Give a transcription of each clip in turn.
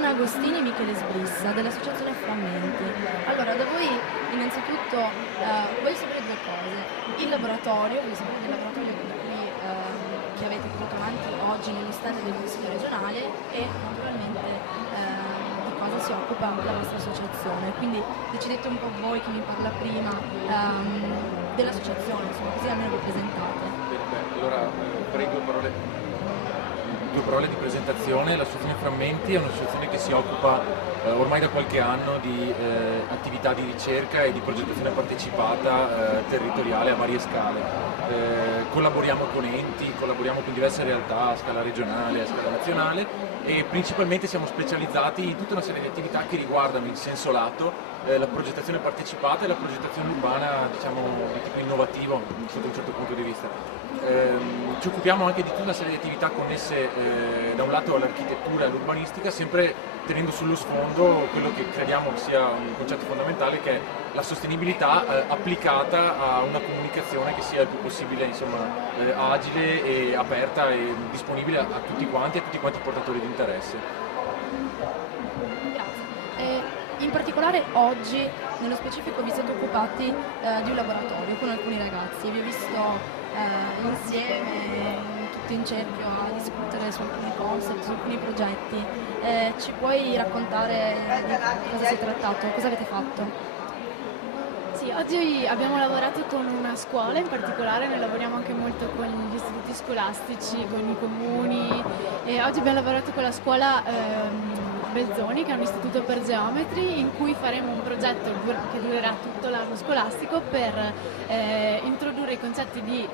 Anna Agostini e Michele Sbrissa dell'associazione Frammenti. Allora, da voi innanzitutto voglio sapere due cose. Il laboratorio, voglio sapere del laboratorio che avete portato avanti oggi nello stand del Consiglio regionale e naturalmente di cosa si occupa la vostra associazione. Quindi decidete un po' voi, chi mi parla prima, dell'associazione, insomma, così almeno vi presentate. Allora, farei due parole di presentazione. L'associazione Frammenti è un'associazione che si occupa ormai da qualche anno di attività di ricerca e di progettazione partecipata territoriale a varie scale. Collaboriamo con enti, collaboriamo con diverse realtà a scala regionale, a scala nazionale e principalmente siamo specializzati in tutta una serie di attività che riguardano in senso lato la progettazione partecipata e la progettazione urbana, diciamo, di tipo innovativo sotto un certo punto di vista. Ci occupiamo anche di tutta una serie di attività connesse da un lato all'architettura e all'urbanistica, sempre tenendo sullo sfondo quello che crediamo sia un concetto fondamentale, che è la sostenibilità applicata a una comunicazione che sia il più possibile, insomma, agile e aperta e disponibile a tutti quanti i portatori di interesse. Grazie. In particolare oggi, nello specifico, vi siete occupati di un laboratorio con alcuni ragazzi e vi ho visto insieme, tutti in cerchio, a discutere su alcuni concept, su alcuni progetti. Ci puoi raccontare di cosa si è trattato? Cosa avete fatto? Sì, oggi abbiamo lavorato con una scuola in particolare, noi lavoriamo anche molto con gli istituti scolastici, con i comuni e oggi abbiamo lavorato con la scuola Belzoni, che è un istituto per geometri, in cui faremo un progetto che durerà tutto l'anno scolastico per introdurre i concetti di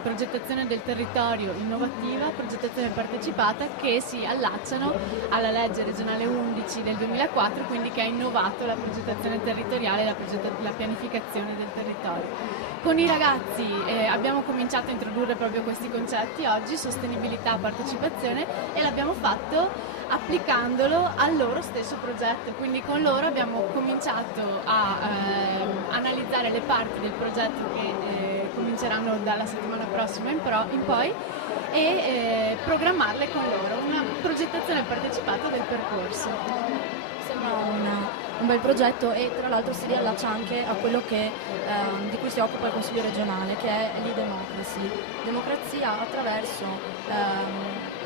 progettazione del territorio innovativa, progettazione partecipata, che si allacciano alla legge regionale 11 del 2004, quindi che ha innovato la progettazione territoriale e la pianificazione del territorio. Con i ragazzi abbiamo cominciato a introdurre proprio questi concetti oggi, sostenibilità, partecipazione, e l'abbiamo fatto applicandolo al loro stesso progetto, quindi con loro abbiamo cominciato a analizzare le parti del progetto che cominceranno dalla settimana prossima in poi e programmarle con loro, una progettazione partecipata del percorso. Sembra un bel progetto e tra l'altro si riallaccia anche a quello di cui si occupa il Consiglio regionale, che è l'e-democracy. Democrazia attraverso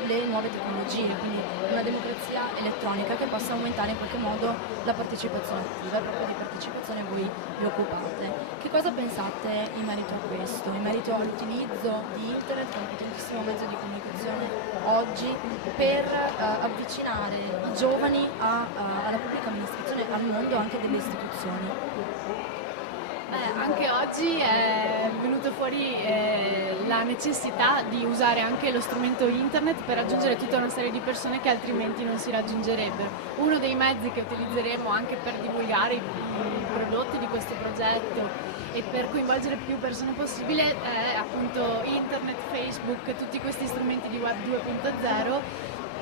le nuove tecnologie, quindi una democrazia elettronica che possa aumentare in qualche modo la partecipazione attiva, e proprio di partecipazione voi vi occupate. Che cosa pensate in merito a questo, in merito all'utilizzo di internet, che è un potentissimo mezzo di comunicazione oggi, per avvicinare i giovani alla pubblica amministrazione, al mondo anche delle istituzioni? Anche oggi è venuto fuori la necessità di usare anche lo strumento internet per raggiungere tutta una serie di persone che altrimenti non si raggiungerebbero. Uno dei mezzi che utilizzeremo anche per divulgare i prodotti di questo progetto e per coinvolgere più persone possibile è appunto internet, Facebook, tutti questi strumenti di Web 2.0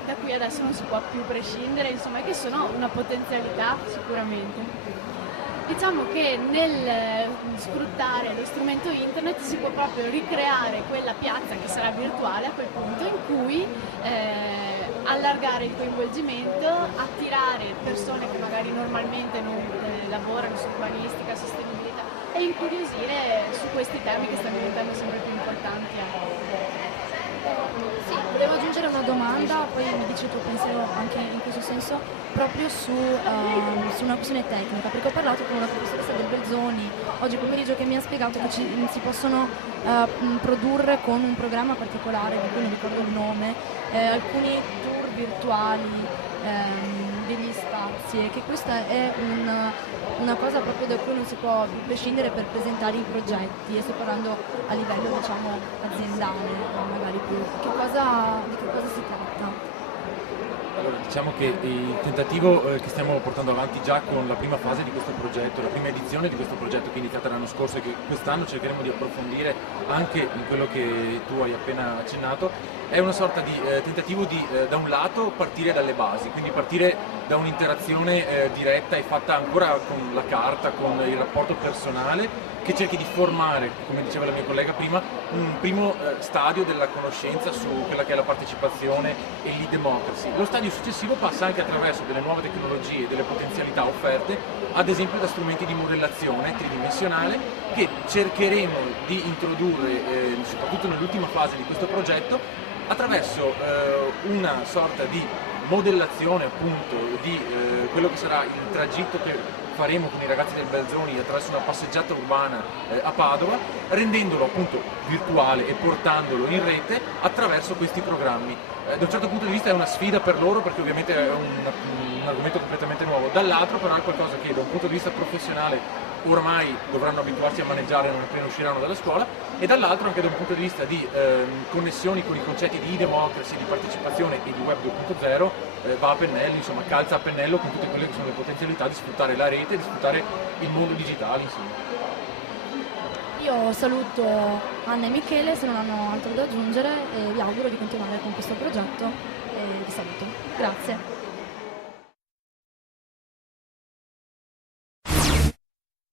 da cui adesso non si può più prescindere, insomma, che sono una potenzialità sicuramente. Diciamo che nel sfruttare lo strumento internet si può proprio ricreare quella piazza che sarà virtuale a quel punto, in cui allargare il coinvolgimento, attirare persone che magari normalmente non lavorano su urbanistica, sostenibilità e incuriosire su questi temi che stanno diventando sempre più importanti. Sì, volevo aggiungere una domanda, poi mi dici il tuo pensiero anche in questo senso, proprio su una questione tecnica, perché ho parlato con una professoressa del Belzoni oggi pomeriggio che mi ha spiegato che si possono produrre con un programma particolare, di cui non ricordo il nome, alcuni tour virtuali degli spazi, e che questa è una cosa proprio da cui non si può più prescindere per presentare i progetti, e sto parlando a livello, diciamo, aziendale, magari più. Di che cosa si tratta? Allora, diciamo che il tentativo che stiamo portando avanti già con la prima fase di questo progetto, la prima edizione di questo progetto che è iniziata l'anno scorso e che quest'anno cercheremo di approfondire anche in quello che tu hai appena accennato, è una sorta di tentativo di, da un lato, partire dalle basi, quindi partire da un'interazione diretta e fatta ancora con la carta, con il rapporto personale, che cerchi di formare, come diceva la mia collega prima, un primo stadio della conoscenza su quella che è la partecipazione e l'e-democracy. Lo stadio successivo passa anche attraverso delle nuove tecnologie e delle potenzialità offerte, ad esempio da strumenti di modellazione tridimensionale che cercheremo di introdurre, soprattutto nell'ultima fase di questo progetto, attraverso una sorta di modellazione appunto di quello che sarà il tragitto che faremo con i ragazzi del Belzoni attraverso una passeggiata urbana a Padova, rendendolo appunto virtuale e portandolo in rete attraverso questi programmi. Da un certo punto di vista è una sfida per loro perché ovviamente è un argomento completamente nuovo, dall'altro però è qualcosa che da un punto di vista professionale ormai dovranno abituarsi a maneggiare non appena usciranno dalla scuola, e dall'altro anche da un punto di vista di connessioni con i concetti di e-democracy, di partecipazione e di web 2.0 va a pennello, insomma calza a pennello con tutte quelle che sono le potenzialità di sfruttare la rete, di sfruttare il mondo digitale insomma. Io saluto Anna e Michele se non hanno altro da aggiungere e vi auguro di continuare con questo progetto e vi saluto. Grazie.